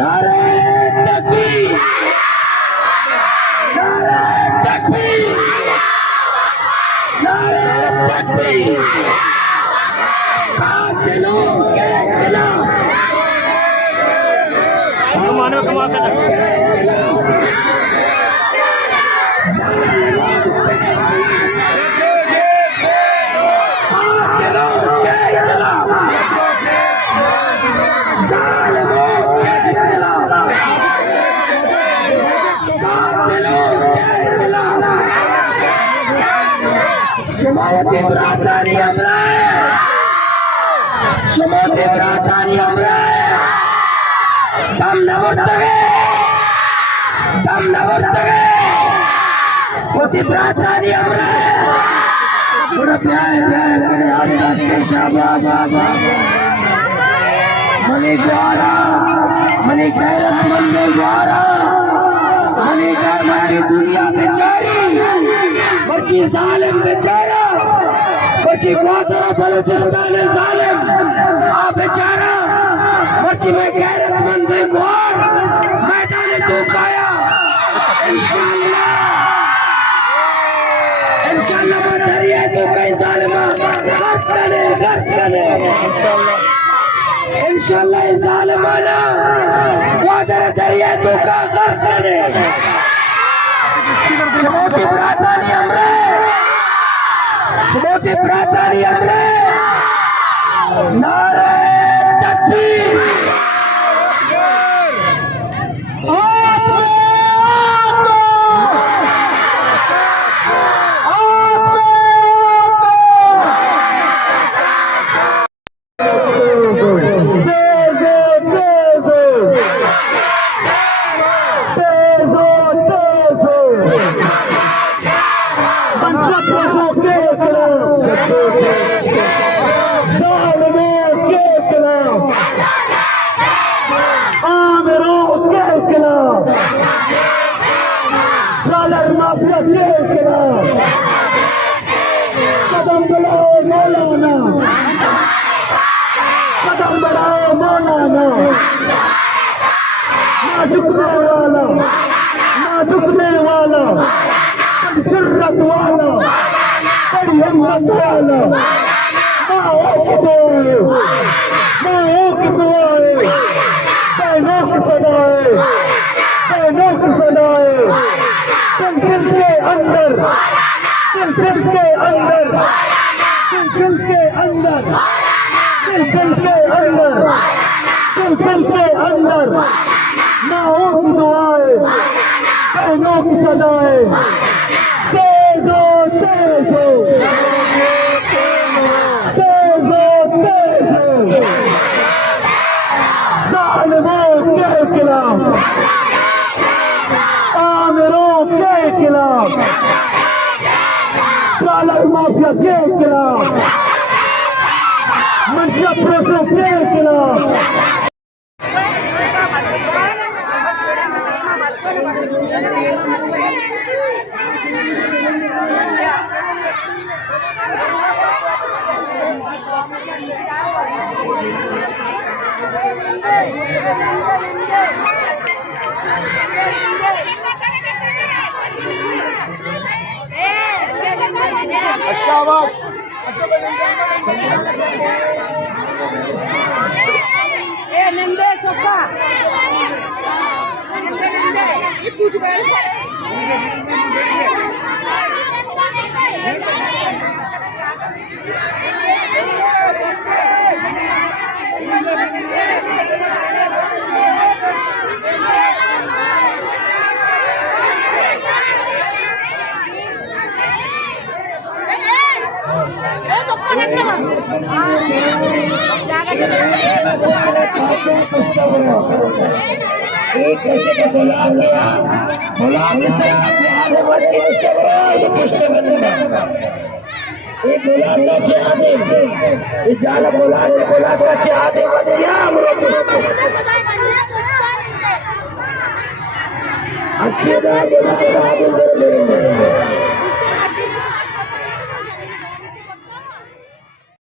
नारे तकबीर, नारे तकबीर, नारे तकबीर। कातिलों के खिलाफ मानव कमा सकते Shumoti beratani amraya, Shumoti beratani amraya. Dam na mortage, dam na mortage. Shumoti beratani amraya. Pura pyar pyar kare adas ke shabab. Mani gwara, mani gairat mande gwara, mani gar machi duniya bechari, machi zalim bechara. बच्ची गोवादार बलोचिस्तान जालिम आ बेचारा बच्ची में गैरतमंद गोर मैदान तो काया इंशाल्लाह बदरिया तो कई जालिमा गर्द करे इंशाल्लाह जालिमाना गोवादार दरिया तो का गर्द करे चमोती बरातानी हमरे Shumoti beratani amre, nare takbir, Akbar, कदम बढ़ाओ मौलाना, कदम बढ़ाओ मौलाना, ना झुकने वाला, ना झुकने वाला, बड़ी जुर्रत वाला, बड़ी हिम्मत वाला, माओ की दुआएं, माओ की दुआएं, बहनों की सदाएं, बहनों की सदाएं, दिल के अंदर, दिल के अंदर, दिल के अंदर, दिल के अंदर, दिल के अंदर, माओ की दुआएं, बहनों की सदाएं, तेज हो, तेज हो, तेज हो, तेज हो, जालिमों के खिलाफ, आमिरों के खिलाफ, ट्रालर माफिया के खिलाफ, मंशा प्रोसों के खिलाफ, शाबाश ए नंदे चोपा नंदे ये कुछ बैल एक ऐसे को बुला किया बुला के आधे बच्चे पुष्टे बड़ा ये पुष्टे बंदा ये बुला के छे आधे ये जाल बुला के छे आधे बच्चे हमरो पुष्टे अच्छे बात बुला के आधे